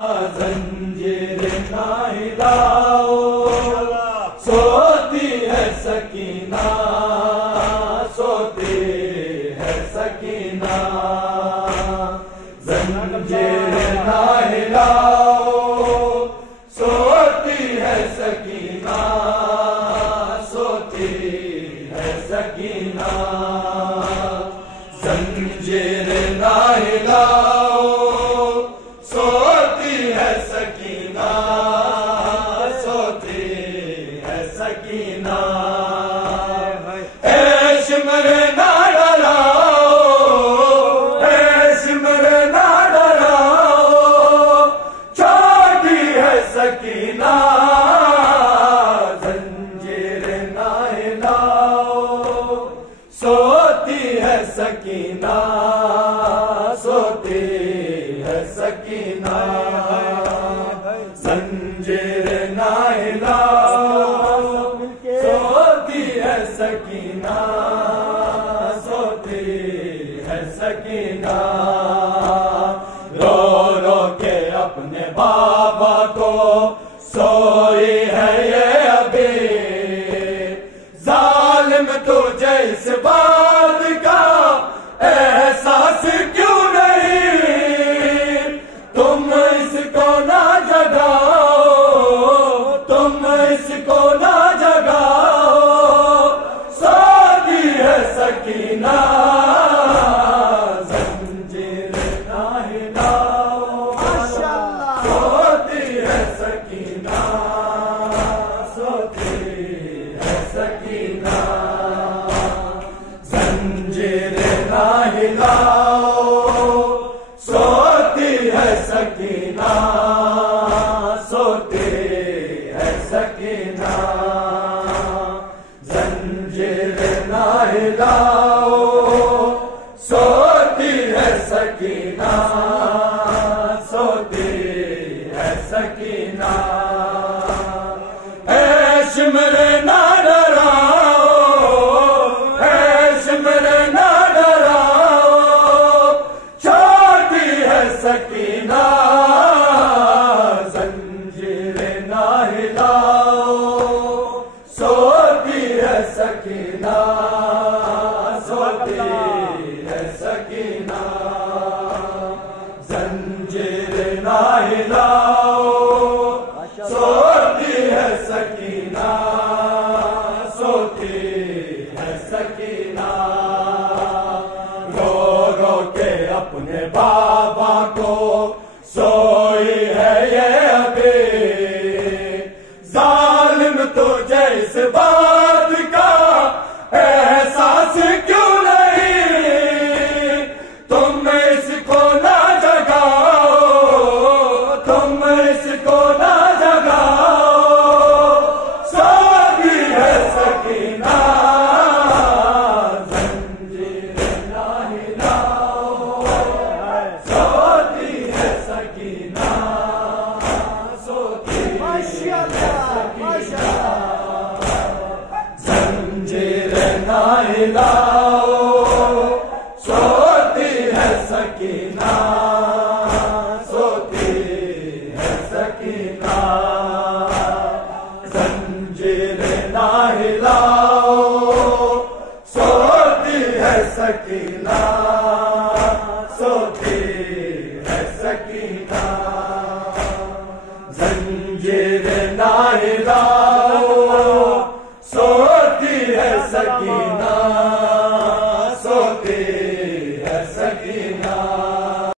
زنجیر نہ ہلاؤ، سوتی ہے سکینہ، سوتی ہے سکینہ، زنجیر نہ ہلاؤ، سوتی ہے سکینہ، سوتی ہے سکینہ، زنجیر نہ ہلاؤ، سوتی ہے سکینہ، سوتی ہے سکینہ، عیش مرے نہ ڈراؤ، عیش مرے نہ ڈراؤ، چھوٹی ہے سکینہ، زنجیر نہ ہلاؤ، سوتی ہے سکینہ، سوتی ہے سکینہ، زنجیر نہ ہلاؤ، سوتی ہے سکینہ، سوتی ہے سکینہ، رو رو کے اپنے بابا کو سوئی ہے یہ ابھی، ظالم تجھے اس بات کا احساس کیوں نہیں، تم اس کو نہ جگاؤ، تم اس کو نہ جگاؤ، سوتی ہے سکینہ، زنجیر نہ ہلاؤ، سوتی ہے سکینہ، سوتی ہے سکینہ، زنجیر نہ ہلاؤ، سوتی ہے سکینہ، سوتی ہے سکینہ، زنجیر نہ ہلاؤ، سوتی ہے سکینہ، سوتی ہے سکینہ، عیش مرے نہ ڈراؤ، عیش مرے نہ ڈراؤ، چھوٹی ہے سکینہ، زنجیر نہ ہلاؤ، سوتی ہے سکینہ، سوتی ہے سکینہ، زنجیر نہ ہلاؤ، سوتی ہے سکینہ، سوتی ہے سکینہ، رو رو کے اپنے بابا کو سوئی ہے یہ ابھی، ظالم تجھے اس بات کا احساس کیوں نہیں، تم اس کو نہ جگاؤ، تم اس کو نہ جگاؤ، سوتی ہے سکینہ، زنجیر نہ ہلاؤ، سوتی ہے سکینہ، سوتی ہے سکینہ، زنجیر نہ ہلاؤ، سوتی ہے سکینہ، سوتی ہے سکینہ، زنجیر نہ ہلاؤ، سوتی ہے سکینہ، سوتی ہے سکینہ، زنجیر نہ ہلاؤ، سوتی ہے سکینہ،